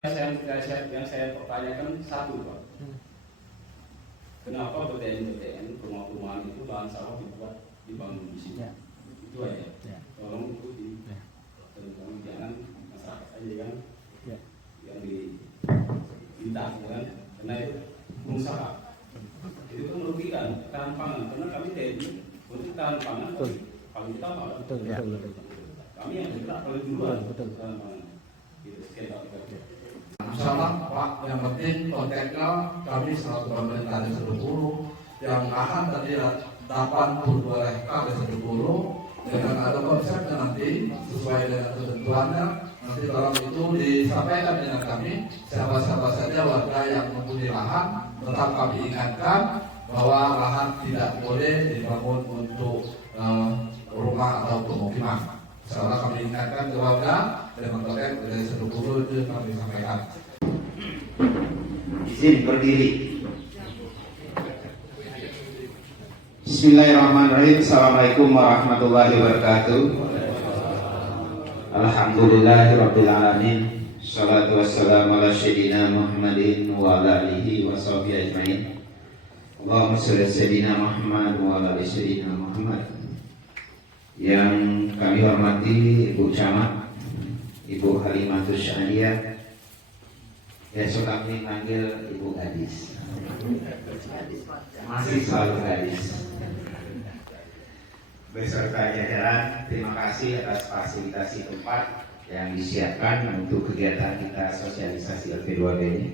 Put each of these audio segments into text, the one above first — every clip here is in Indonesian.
Yang saya pertanyakan satu, Pak. Kenapa BTN rumah-rumahan itu lahan sawah dibuat dibangun di sini? Itu aja. Tolong itu jangan masyarakat aja kan yang diminta kan, karena itu pengusaha itu kan merugikan tahan pangan, karena kami TNI untuk tahan pangan paling utama. Betul. Kami yang bergerak paling duluan tahan pangan. Gitu. Sekian Pak. Insyaallah Pak, yang penting konteksnya kami selaku pemerintah Desa Dukuru yang lahan tadi 82 hektar Desa Dukuru dengan ada konsepnya nanti sesuai dengan ketentuannya. Nanti kalau itu disampaikan dengan kami, siapa-siapa saja warga yang mempunyai lahan tetap kami ingatkan bahwa lahan tidak boleh dibangun untuk rumah atau pemukiman. Insyaallah kami ingatkan ke warga dengan konteks dari Dukuru itu kami sampaikan. Izin berdiri. Bismillahirrahmanirrahim. Assalamualaikum warahmatullahi wabarakatuh. Alhamdulillahirabbil alamin. Shalatu wassalamu ala sayyidina Muhammadin wa ala alihi wa sahbihi ajmain. Allahumma shalli ala sayyidina Muhammad wa ala ali sayyidina Muhammad. Yang kami hormati Ibu Camat, Ibu Halimatus Syariah, ya suka kami panggil Ibu Gadis, masih selalu gadis. Beserta jajaran, terima kasih atas fasilitasi tempat yang disiapkan untuk kegiatan kita sosialisasi LP2B ini.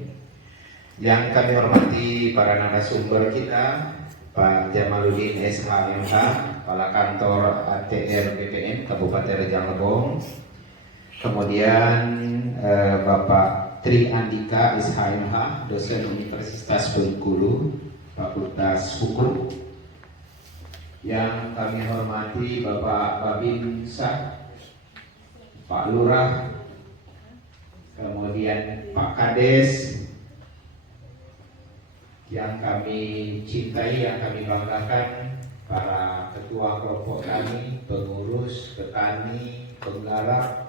Yang kami hormati para narasumber kita, Pak Jamaluddin SHMH, Kepala Kantor ATR BPN Kabupaten Rejang Lebong, kemudian Bapak Tri Andika SHMH, dosen Universitas Bengkulu, Fakultas Hukum. Yang kami hormati Bapak Babinsa, Pak Lurah, kemudian Pak Kades. Yang kami cintai, yang kami banggakan, para ketua kelompok kami, pengurus, petani, penggarap,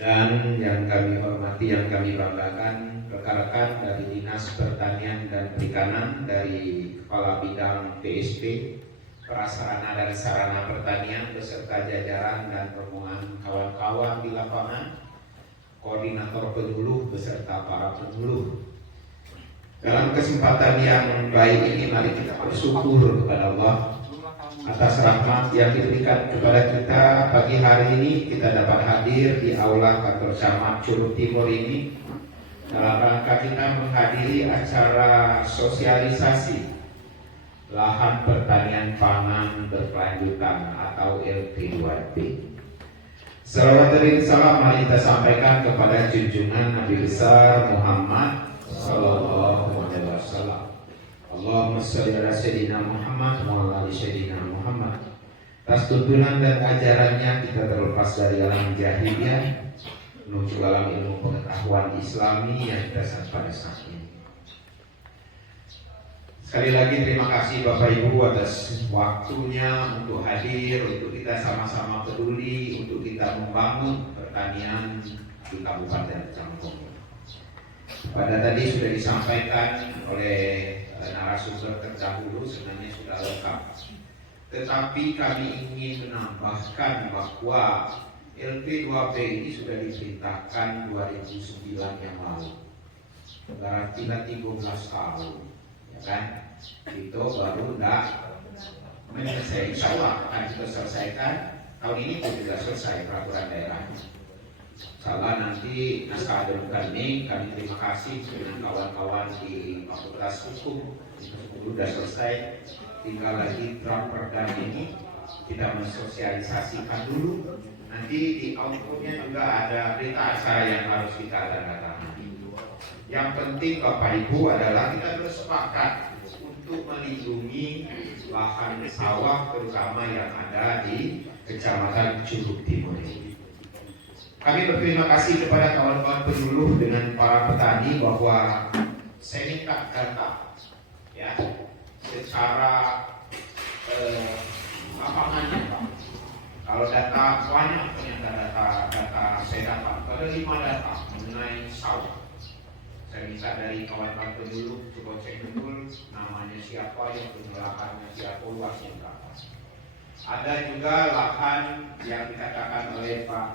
dan yang kami hormati, yang kami banggakan, rekan-rekan dari Dinas Pertanian dan Perikanan, dari Kepala Bidang PSP, Prasarana dan Sarana Pertanian, beserta jajaran dan rombongan kawan-kawan di lapangan, koordinator penyuluh beserta para penyuluh. Dalam kesempatan yang baik ini, mari kita bersyukur kepada Allah atas rahmat yang diberikan kepada kita. Pagi hari ini kita dapat hadir di aula kantor camat Curug Timur ini dalam rangka kita menghadiri acara sosialisasi lahan pertanian pangan berkelanjutan atau LP2B. Salawat dan salam mari kita sampaikan kepada junjungan Nabi besar Muhammad sallallahu alaihi wasallam. Allahumma shalli ala sayyidina Muhammad wa ala ali sayyidina Muhammad. Atas tuntunan dan ajarannya kita terlepas dari alam jahiliyah menuju alam ilmu pengetahuan Islami yang dasar pada saat ini. Sekali lagi terima kasih Bapak Ibu atas waktunya untuk hadir, untuk kita sama-sama peduli, untuk kita membangun pertanian di Kabupaten Cangkong. Pada tadi sudah disampaikan oleh narasumber terdahulu, sebenarnya sudah lengkap. Tetapi kami ingin menambahkan bahwa LP2B ini sudah diperintahkan 2009 yang lalu. Berarti 13 tahun, ya kan? Itu baru tidak menyelesaikan. Insya Allah akan kita selesaikan tahun ini pun sudah selesai peraturan daerahnya. Salah nanti naskah akademik ini kami terima kasih dengan kawan-kawan di Fakultas Hukum itu sudah selesai. Tinggal lagi draft perda ini kita mensosialisasikan dulu. Nanti di outputnya juga ada berita acara yang harus kita tanda-tangani. Yang penting Bapak Ibu adalah kita bersepakat untuk melindungi lahan sawah terutama yang ada di Kecamatan Curug Timur ini. Kami berterima kasih kepada kawan-kawan penyuluh dengan para petani bahwa saya minta data ya secara lapangannya Pak. Kalau data banyak ternyata data saya dapat, ada 5 data mengenai sawah. Saya minta dari kawan-kawan penduduk coba cek betul namanya siapa, yang punya lahannya siapa, luasnya berapa. Ada juga lahan yang dikatakan oleh Pak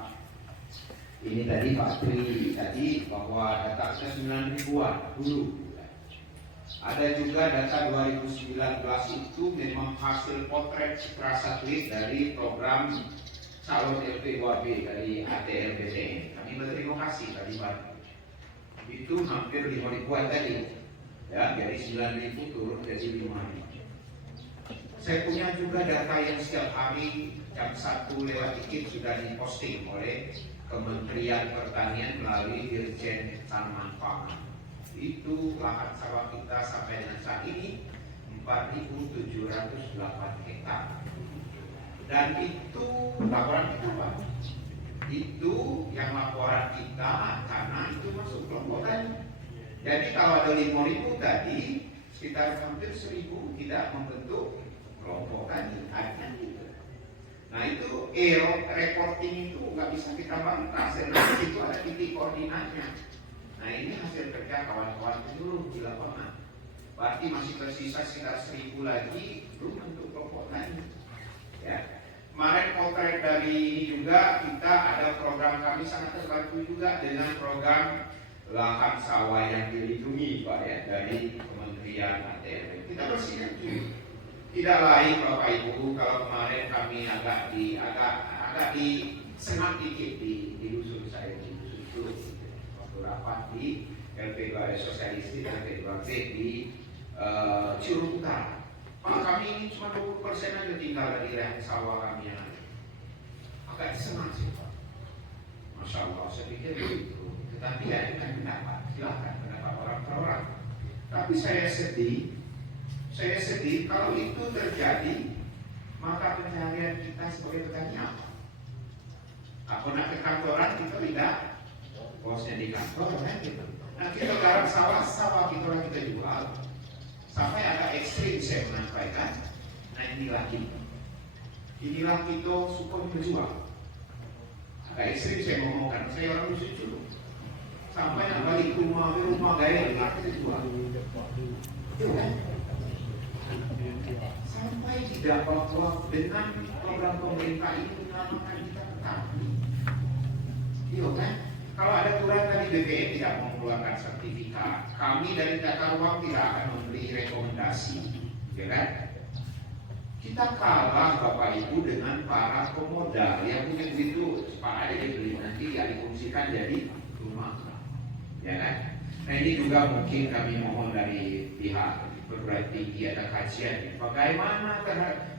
ini tadi Pak Tri tadi bahwa data kita 9 ribuan dulu. Ada juga data 2019 itu memang hasil potret citra satelit dari program calon LP2B dari ATR BTN. Kami berterima kasih tadi Pak. Itu hampir 5 ribuan tadi. Ya, dari 9 ribu turun jadi 5 ribu. Saya punya juga data yang setiap hari jam 1 lewat dikit sudah diposting oleh Kementerian Pertanian melalui Dirjen Tanaman Pangan. Itu lahan sawah kita sampai dengan saat ini 4.708 hektar. Dan itu laporan kita Pak. Itu yang laporan kita karena itu masuk kelompok tadi. Jadi kalau ada 5.000 tadi, sekitar hampir 1.000 tidak membentuk kelompok tadi. Nah itu reporting itu nggak bisa kita bantah, karena itu ada titik koordinatnya. Nah ini hasil kerja kawan-kawan penduduk di lapangan. Berarti masih tersisa sekitar 1.000 lagi belum bentuk kelompok tadi. Ya. Kemarin potret dari ini juga kita ada program kami sangat terbantu juga dengan program lahan sawah yang dilindungi Pak ya dari Kementerian ATR. Kita bersinergi. Tidak lain Bapak Ibu kalau kemarin kami agak disengat dikit di dusun saya di dusun itu waktu rapat di LP2 Sosialistik LP2B di Curug Utara. Pak kami ini cuma 20% aja tinggal dari lahan sawah kami yang ada. Agak disengat sih Pak. Masya Allah saya pikir begitu. Tetapi ya kan pendapat, silakan pendapat orang per orang. Tapi saya sedih kalau itu terjadi, maka pencarian kita sebagai petani apa? Aku nak ke kantoran kita tidak, bosnya di kantor kan gitu. Nah kita garap sawah kita orang kita jual. Sampai agak ekstrim saya menyampaikan. Nah inilah kita suka berjuang. Agak ekstrim saya ngomongkan, saya orang lucu dulu. Sampai nak balik rumah gaya kita jual. Itu kan? Sampai tidak bahwa dengan program pemerintah ini menamakan kita petani. Iya kan? Kalau ada aturan tadi BPN tidak mengeluarkan sertifikat, kami dari tata ruang tidak akan memberi rekomendasi, ya kan? Kita kalah Bapak Ibu dengan para pemodal yang punya duit cepat aja dibeli nanti ya difungsikan jadi rumah, ya kan? Nah ini juga mungkin kami mohon dari pihak perguruan tinggi ada kajian bagaimana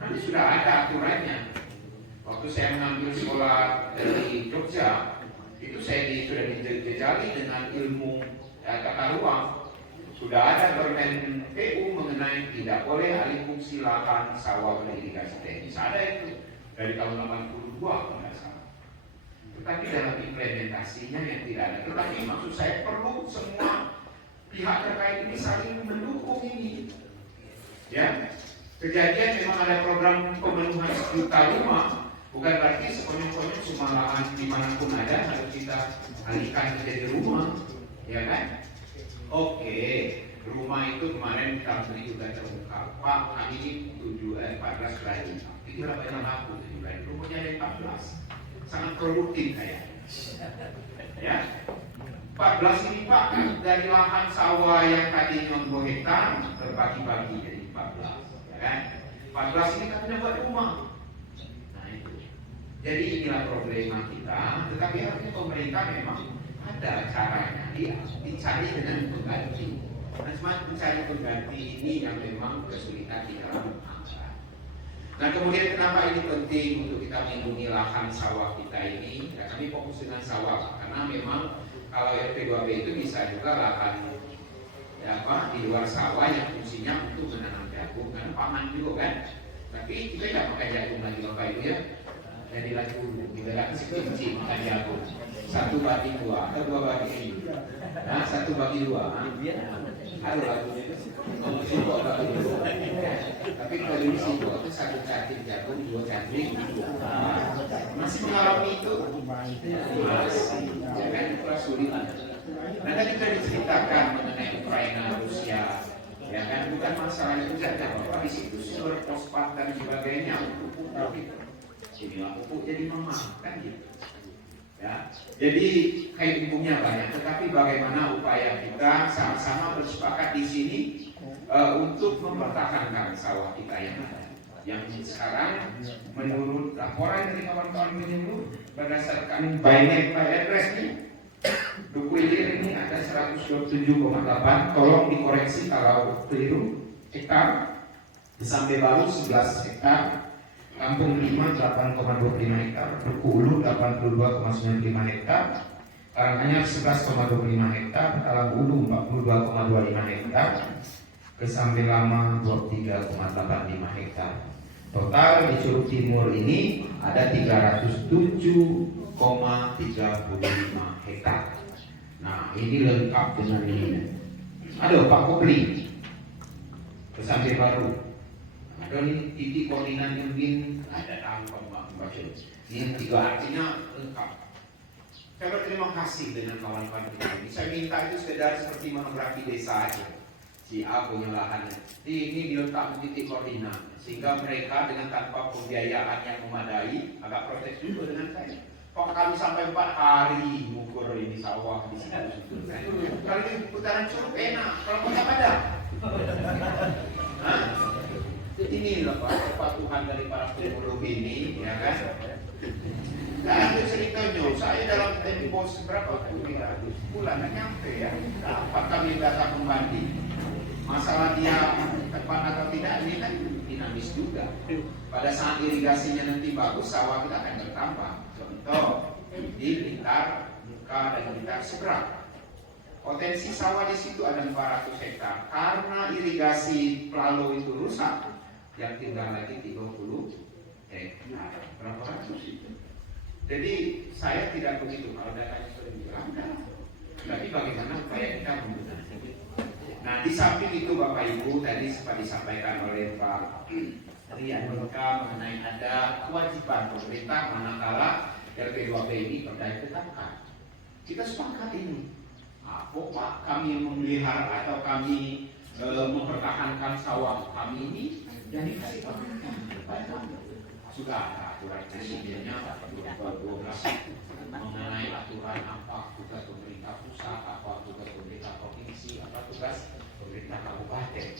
nanti sudah ada aturannya. Waktu saya mengambil sekolah dari Jogja itu saya sudah dijejali dengan ilmu tata ruang. Sudah ada permen PU mengenai tidak boleh alih fungsi lahan sawah irigasi teknis. Ada itu dari tahun 82 kalau tidak salah. Tetapi dalam implementasinya yang tidak ada. Tetapi maksud saya perlu semua pihak terkait ini saling mendukung ini. Ya, kejadian memang ada program pemenuhan 1 juta rumah. Bukan berarti sepenuhnya semua lahan dimanapun ada harus kita alihkan menjadi rumah, ya kan? Oke, rumah itu kemarin tahun ini juga terungkap. Pak, kami ini 14 lagi. Itu berapa yang laku 7 lagi? Rumahnya ada 14. Sangat produktif saya. Ya, 14 ini Pak dari lahan sawah yang tadinya 2 hektar terbagi-bagi jadi 14, ya kan? 14 ini kan buat rumah. Jadi inilah problema kita, tetapi harusnya pemerintah memang ada caranya, dicari dengan pengganti. Nah, cuma mencari pengganti ini yang memang kesulitan di dalam anggaran. Nah, kemudian kenapa ini penting untuk kita melindungi lahan sawah kita ini? Ya, kami fokus dengan sawah, karena memang kalau LP2B itu bisa juga lahan di luar sawah yang fungsinya untuk menanam jagung, karena pangan juga kan. Tapi kita tidak pakai jagung lagi Bapak Ibu ya. Jadi lagi dulu, kita kecil makan jagung. 1 banding 2 atau 2 banding 1. Nah 1 bagi dua. Ada lagunya itu. Sibuk bagi dua. Tapi kalau ini sibuk itu satu cacing jagung, dua cacing. Masih mengalami itu. Masih. Jangan kesulitan. Nah tadi sudah diceritakan mengenai Ukraina, Rusia. Ya kan, bukan masalah itu saja, bahwa di situ sumber fosfat dan sebagainya, pupuk gitu. Inilah pupuk jadi memang kan gitu. Ya, jadi kayak umumnya banyak, tetapi bagaimana upaya kita sama-sama bersepakat di sini untuk mempertahankan sawah kita yang ada. Yang sekarang menurut laporan dari kawan-kawan penyuluh berdasarkan by address-nya, Duku Ilir ini ada 127,8. Tolong dikoreksi kalau keliru. Hektar. Sampai Baru 11 hektar. Kampung 5 8,25 hektar. Duku Ulu 82,95 hektar. Karanganyar 11,25 hektar. Talang Ulu 42,25 hektar. Kesambi Lama 23,85 hektar. Total di Curug Timur ini ada 307,35 hektar. Nah ini lengkap dengan ini. Ada Pak Kopri Kesambi Baru. Ada nih titik koordinat yang mungkin ada angkot Pak. Ini tiga artinya lengkap. Saya berterima kasih dengan kawan-kawan ini. Saya minta itu sekedar seperti monografi desa aja. Si A punya lahannya. Ini diletak di titik koordinat sehingga mereka dengan tanpa pembiayaan yang memadai agak protes juga dengan saya. Kok kami sampai 4 hari mengukur ini sawah di situ. Kalau di putaran Curug enak, kalau kota Padang. Ini loh Pak, kepatuhan dari para penyuluh ini, ya kan? Nah, itu ceritanya, saya dalam tempo seberapa bulan nyampe ya, dapat kami data pembanding. Masalah dia tepat atau tidak ini kan dinamis juga. Pada saat irigasinya nanti bagus, sawah kita akan bertambah. Contoh di Blitar, Muka dan Blitar seberang. Potensi sawah di situ ada 400 hektar. Karena irigasi Plalo itu rusak, yang tinggal lagi 30 hektar. Berapa ratus itu? Jadi saya tidak begitu kalau datanya sudah bilang, tapi bagaimana upaya kita menggunakan. Nah di samping itu Bapak Ibu tadi sempat disampaikan oleh Pak Rian Mika mengenai ada kewajiban pemerintah manakala RP2P ini berdaya tetapkan. Kita sepakat ini. Apa Pak kami yang memelihara atau kami mempertahankan sawah kami ini yang dikasih pemerintah. Sudah ada aturan presidennya 2012 mengenai aturan apa tugas pemerintah pusat, apa tugas pemerintah provinsi, apa tugas pemerintah kabupaten.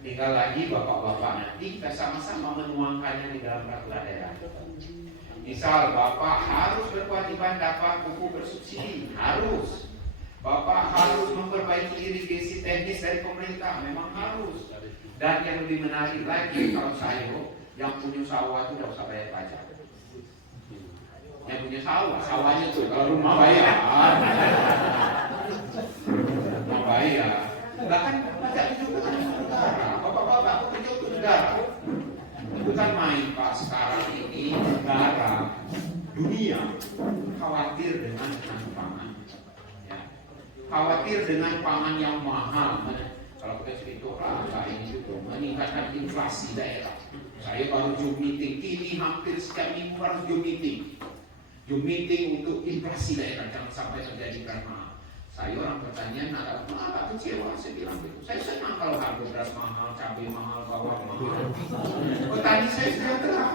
Tinggal lagi bapak-bapak nanti kita sama-sama menuangkannya di dalam peraturan daerah. Misal bapak harus berkewajiban dapat pupuk bersubsidi, harus. Bapak harus memperbaiki irigasi teknis dari pemerintah, memang harus. Dan yang lebih menarik lagi kalau saya yang punya sawah itu tidak usah bayar pajak. Yang punya sawah, sawahnya tuh kalau rumah bayar. Rumah bayar. Bahkan pajak juga kan negara. Bapak-bapak bekerja untuk negara. Bukan main Pak sekarang ini negara dunia khawatir dengan pangan. Ya. Khawatir dengan pangan yang mahal. Kalau kita cerita ini juga meningkatkan inflasi daerah. Saya baru Zoom meeting, ini hampir setiap minggu harus Zoom meeting. Zoom meeting untuk inflasi daerah, jangan sampai terjadi karena saya orang pertanian, agak kecewa, saya bilang gitu. Saya senang kalau harga beras mahal, cabai mahal, bawang mahal. Petani saya sejahtera.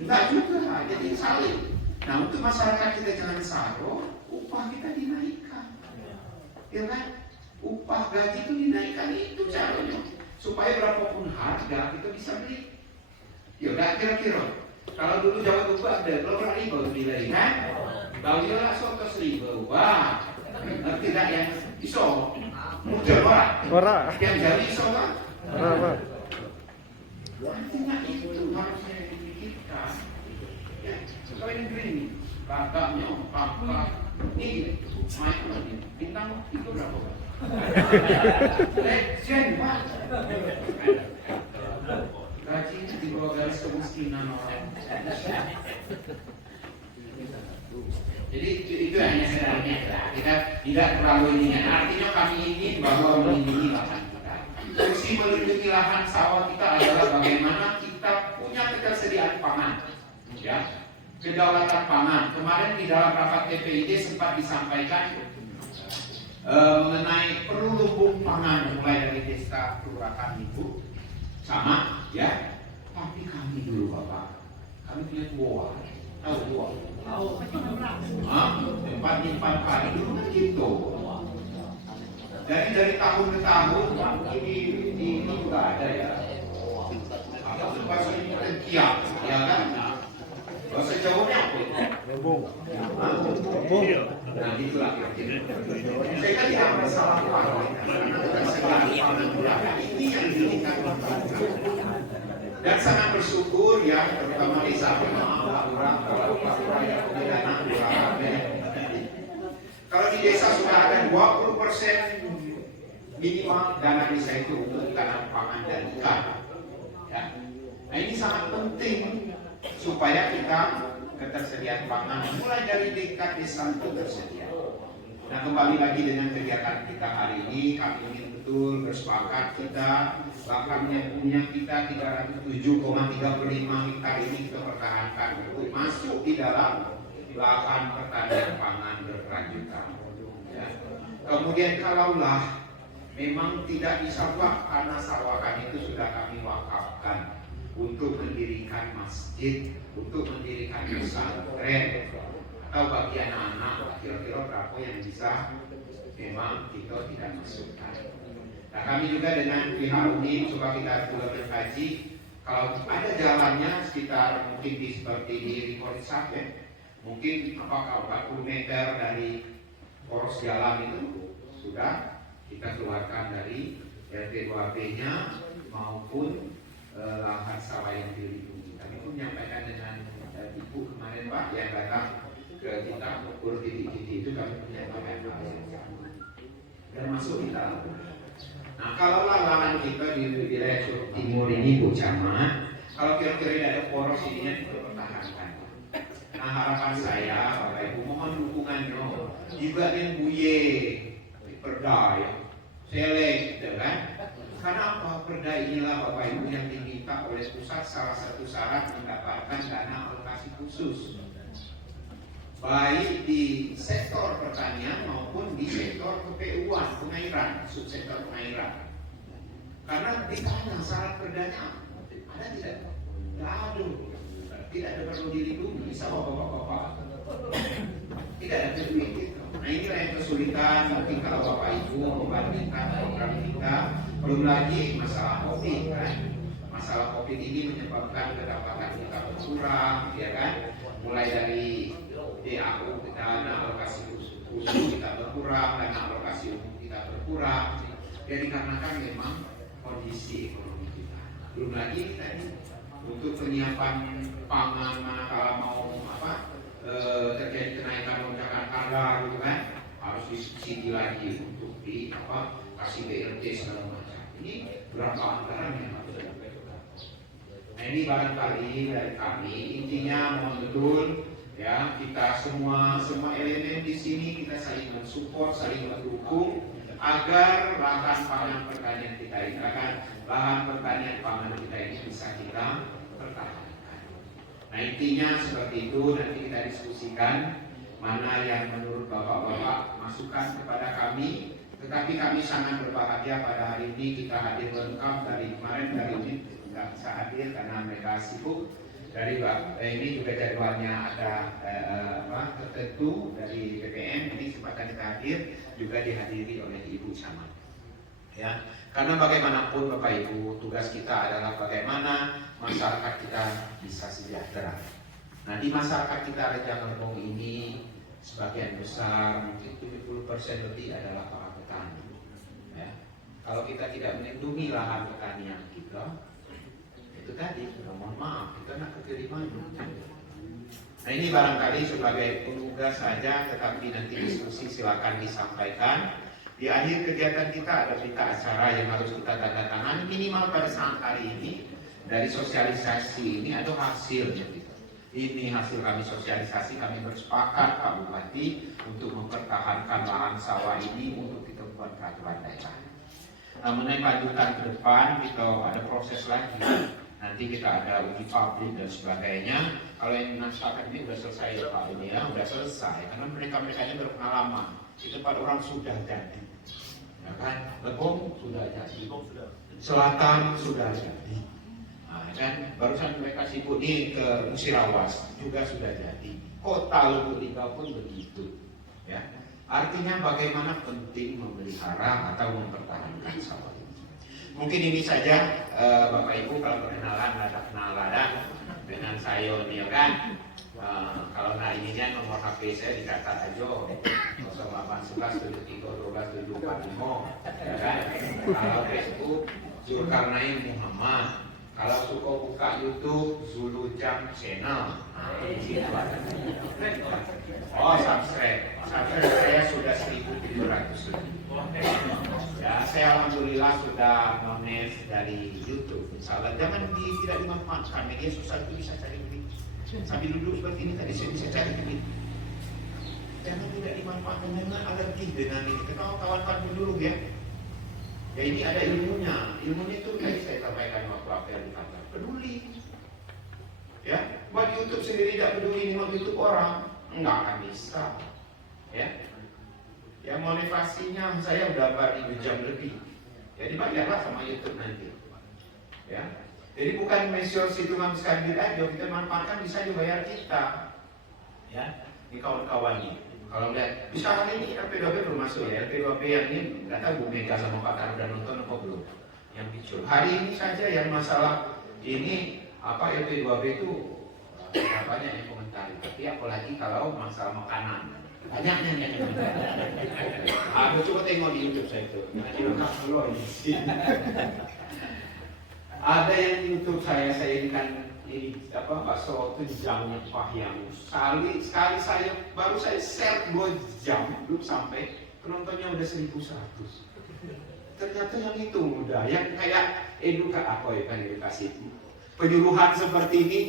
Enggak juga, jadi saling. Nah untuk masyarakat kita jangan salah, upah kita dinaikkan. Ya kan? Upah gaji itu dinaikkan, itu caranya. Supaya berapapun harga kita bisa beli. Yaudah kira-kira kalau dulu Jawa Tuba ada berapa ribu nilai kan? Kalau dia langsung ke 1.000, wah, ngerti tak yang iso? Mudah ora. Yang jadi iso kan? Ora. Artinya itu harusnya dipikirkan. Ya, kalau ini gini, bagaknya, pangkat, ini, main lagi, bintang itu berapa? Legend Pak. Gajinya di bawah garis kemiskinan orang. Jadi itu hanya sebenarnya kita tidak terlalu ini. Artinya kami ingin bahwa melindungi lahan kita. Fungsi melindungi lahan sawah kita adalah bagaimana kita punya ketersediaan pangan, ya, kedaulatan pangan. Kemarin di dalam rapat TPID sempat disampaikan mengenai perlu lumbung pangan mulai dari desa, kelurahan, ibu, sama, ya. Tapi kami dulu Bapak, kami punya buah, tahu buah? Tempat nyimpan padi dulu kan gitu. Jadi dari tahun ke tahun ini juga ada ya. Apa bahasa ini kiam, ya kan? Bahasa Jawanya apa? Lebong. Nah itulah. Saya kan tidak masalah ini yang diinginkan. Dan sangat bersyukur ya, terutama di saat kalau di desa sudah ada 20% minimal dana desa itu untuk tanam pangan dan ikan. Ya. Nah ini sangat penting supaya kita ketersediaan pangan mulai dari tingkat desa itu tersedia. Nah kembali lagi dengan kegiatan kita hari ini, kami ingin betul bersepakat kita lahannya punya kita 307,35 hektar ini kita pertahankan untuk masuk di dalam lahan pertanian pangan berkelanjutan. Ya. Kemudian kalaulah memang tidak bisa karena sawahan itu sudah kami wakafkan untuk mendirikan masjid, untuk mendirikan pesantren atau bagi anak-anak kira-kira berapa yang bisa memang kita tidak masukkan. Nah kami juga dengan pihak UNIM coba kita juga berkaji kalau ada jalannya sekitar mungkin seperti di Rikorisat ya, mungkin apakah 40 meter dari poros jalan itu sudah kita keluarkan dari RT2B-nya maupun lahan sawah yang dilindungi. Kami pun menyampaikan dengan Ibu kemarin Pak yang datang ke kita ukur titik-titik itu kami menyampaikan hal yang sama dan masuk kita. Nah kalau lahan kita di wilayah timur ini Bu Camat, kalau kira-kira ada poros ininya kita pertahankan. Nah harapan saya Bapak Ibu mohon dukungannya juga dengan Buye Perda ya, selek gitu kan. Karena apa? Perda inilah Bapak Ibu yang diminta oleh pusat salah satu syarat mendapatkan dana alokasi khusus baik di sektor pertanian maupun di sektor KPU-an, pengairan, subsektor pengairan. Karena ditanya syarat perdanya ada tidak? Tidak ada. Tidak ada perlu dilindungi, bisa bapak-bapak. Tidak ada duit gitu. Nah inilah yang kesulitan mungkin kalau Bapak Ibu membandingkan program kita. Belum lagi masalah COVID kan. Masalah COVID ini menyebabkan pendapatan kita berkurang, ya kan? Mulai dari DAU kita dana alokasi khusus kita berkurang, dana alokasi umum kita berkurang. Jadi dikarenakan memang kondisi ekonomi kita. Belum lagi tadi untuk penyiapan pangan manakala mau terjadi kenaikan lonjakan harga gitu kan, harus disubsidi lagi untuk kasih BLT segala macam. Ini berapa anggaran yang harus dilakukan. Nah ini barangkali dari kami intinya mohon betul ya kita semua elemen di sini kita saling mensupport, saling mendukung agar lahan pangan pertanian kita ini, lahan pertanian pangan kita ini bisa kita pertahankan. Nah intinya seperti itu, nanti kita diskusikan mana yang menurut bapak-bapak masukan kepada kami. Tetapi kami sangat berbahagia pada hari ini kita hadir lengkap dari kemarin dari unit tidak bisa hadir karena mereka sibuk. Dari ini juga jadwalnya ada tertentu dari BPM, ini kesempatan kita hadir juga dihadiri oleh Ibu Camat. Ya, karena bagaimanapun Bapak Ibu, tugas kita adalah bagaimana masyarakat kita bisa sejahtera. Nah di masyarakat kita Rejang Lebong ini sebagian besar mungkin 70% lebih adalah para petani. Ya. Kalau kita tidak melindungi lahan pertanian kita, itu tadi, mohon maaf, kita nak kekiriman. Nah ini barangkali sebagai penugas saja, tetapi nanti diskusi silakan disampaikan. Di akhir kegiatan kita ada berita acara yang harus kita tanda tangan minimal pada saat hari ini dari sosialisasi ini ada hasilnya. Ini hasil kami sosialisasi, kami bersepakat Pak Bupati untuk mempertahankan lahan sawah ini untuk kita buat peraturan daerah. Mengenai lanjutan ke depan kita ada proses lagi. Nanti kita ada uji publik dan sebagainya. Kalau yang naskah ini sudah selesai ya Pak ini ya, sudah selesai. Karena mereka ini berpengalaman. Itu 4 orang sudah jadi, ya kan? Lebong sudah jadi, Selatan sudah jadi. Nah, kan barusan mereka sibuk nih ke Musirawas juga sudah jadi. Kota Lubuk Linggau pun begitu, ya. Artinya bagaimana penting memelihara atau mempertahankan sawah ini. Mungkin ini saja Bapak Ibu, kalau perkenalan ada kenalan dengan saya nih ya kan. Kalau nah ininya nomor HP saya dicatat aja 0811 73 12 745 ya kan. Kalau Facebook Zulkarnain Muhammad. Kalau suka buka YouTube Zulu Jam Channel. Oh, subscribe saya sudah 1.700 lebih. Ya, saya alhamdulillah sudah nones dari YouTube. Insyaallah jangan tidak dimanfaatkan, media sosial itu bisa cari duit. Sambil duduk seperti ini tadi saya bisa cari duit. Jangan tidak dimanfaatkan, dengan alergi dengan ini. Kita kawan-kawan dulu ya. Ya ini ada ilmunya. Ilmunya itu tadi saya sampaikan waktu apel di kantor. Peduli. Ya, buat YouTube sendiri tidak peduli dengan YouTube orang, enggak akan bisa. Ya. Ya motivasinya saya udah 4.000 jam lebih. Ya dibayarlah sama YouTube nanti. Ya. Jadi bukan measure situ menghabiskan duit aja, kita manfaatkan bisa dibayar kita. Ya. Ini kawan-kawan nih. Kalau lihat, bisa hari ini LP2P belum masuk ya. LP2P yang ini nggak tahu Bu Mega sama Pak Karo udah nonton apa belum? Yang muncul. Hari ini saja yang masalah ini apa LP2P itu banyak yang komentari. Tapi apalagi kalau masalah makanan. Banyaknya yang komentari. Aku coba tengok di YouTube saya itu. Ada yang di YouTube saya ini kan ini apa bakso itu jamnya yang sekali saya baru saya share 2 jam belum sampai penontonnya udah 1.100. Ternyata yang itu mudah, yang kayak apa ya kan edukasi penyuluhan seperti ini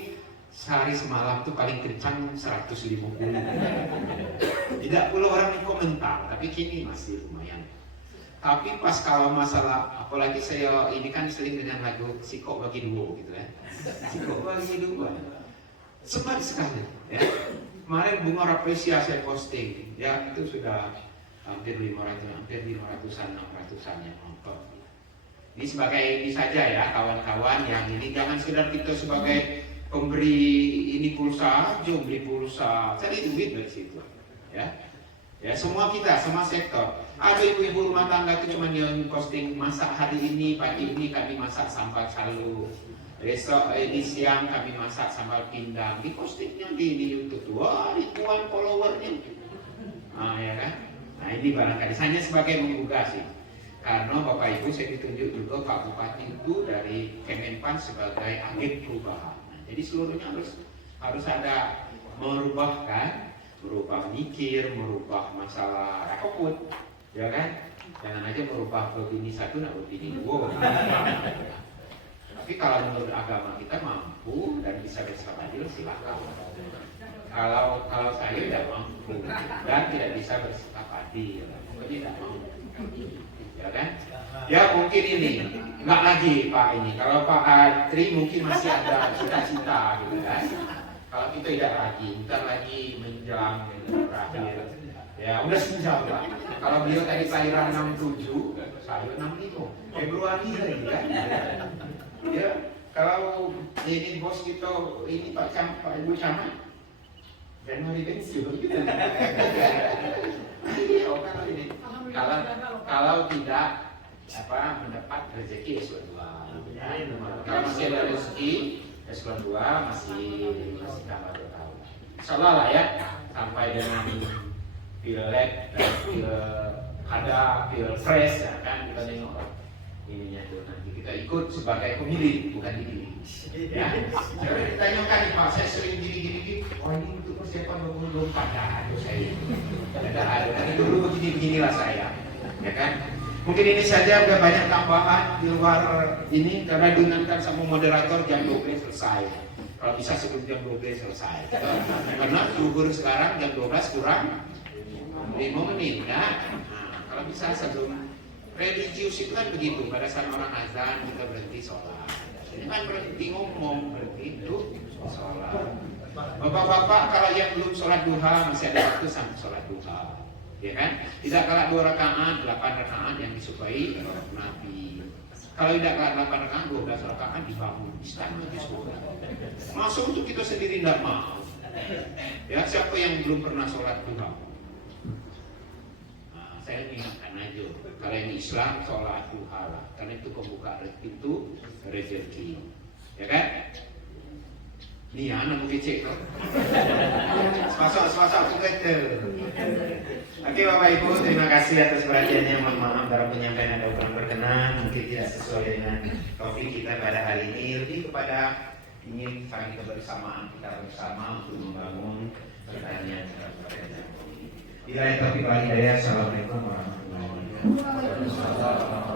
sehari semalam tuh paling kencang 150. Tidak perlu orang yang komentar, tapi kini masih lumayan. Tapi pas kalau masalah, apalagi saya ini kan sering dengan lagu Sikok Bagi Dua gitu kan. Sikok Bagi Dua. Sempat sekali ya. Kemarin Bunga Rapesia saya posting, ya itu sudah hampir 500-an, 600-an yang nonton. Ini sebagai ini saja ya kawan-kawan yang ini jangan sekedar kita sebagai pemberi ini pulsa, beli pulsa, cari duit dari situ ya. Ya semua kita, semua sektor. Ada ibu-ibu rumah tangga itu cuma yang posting masak hari ini, pagi ini kami masak sambal calu, besok di siang kami masak sambal pindang. Di postingnya di YouTube, wah ribuan followernya. Nah ya kan? Nah ini barangkali hanya sebagai menggugah sih. Karena Bapak Ibu saya ditunjuk juga Pak Bupati itu dari Kemenpan sebagai agen perubahan. Nah, jadi seluruhnya harus ada merubah mikir, merubah masalah apapun, ya kan? Jangan aja merubah opini satu, nak opini dua. Tapi kalau menurut agama kita mampu dan bisa bersikap adil, silakan. Kalau saya tidak mampu dan tidak bisa bersikap adil, pokoknya tidak mampu, ya kan? Ya mungkin ini enggak lagi Pak ini. Kalau Pak Adri mungkin masih ada cita-cita, gitu kan? Kalau kita tidak lagi, bentar lagi menjelang terakhir. Ya, udah sejauh Pak. Kalau beliau tadi kelahiran 67, saya 65. Februari lagi kan. Ya, kalau ini bos kita ini Pak Ibu Camat Januari pensiun gitu. Kalau tidak mendapat rezeki S2. Kalau masih ada rezeki S2 masih tambah 2 tahun. Insyaallah lah ya sampai dengan Pileg dan Pilpres ya kan kita nengok ininya tuh nanti kita ikut sebagai pemilih bukan dipilih. Ya. Jangan ditanyakan nih Pak, saya sering gini. Oh ini untuk persiapan 2024 ya, saya. Ada. Dari dulu beginilah saya, ya kan. Mungkin ini saja, udah banyak tambahan di luar ini karena diingatkan sama moderator jam 12 selesai. Kalau bisa sebelum jam 12 selesai. Karena zuhur sekarang jam 12 kurang 5 menit ya. Nah, kalau bisa sebelum religius itu kan begitu, pada saat orang azan kita berhenti sholat. Ini kan berhenti ngomong, berhenti itu sholat. Bapak-bapak kalau yang belum sholat duha masih ada waktu sampai sholat duha. Ya kan? Tidak kalah 2 rakaat, 8 rakaat yang disukai Nabi. Kalau tidak kalah 8 rakaat, 12 rakaat dibangun istana di surga. Masuk untuk kita sendiri tidak mau. Ya, siapa yang belum pernah sholat duha? Nah, saya ingatkan aja. Kalau yang Islam sholat duha lah, karena itu pembuka pintu rezeki. Ya kan? Nih anak mungkin cek. Sepasok aku kecil. Oke Bapak Ibu, terima kasih atas perhatiannya. Mohon maaf dalam penyampaian ada kurang berkenan, mungkin tidak sesuai dengan topik kita pada hari ini. Lebih kepada ingin saling kebersamaan kita bersama untuk membangun pertanian Kabupaten Jambi. Bila topik Hidayah, assalamualaikum warahmatullahi wabarakatuh.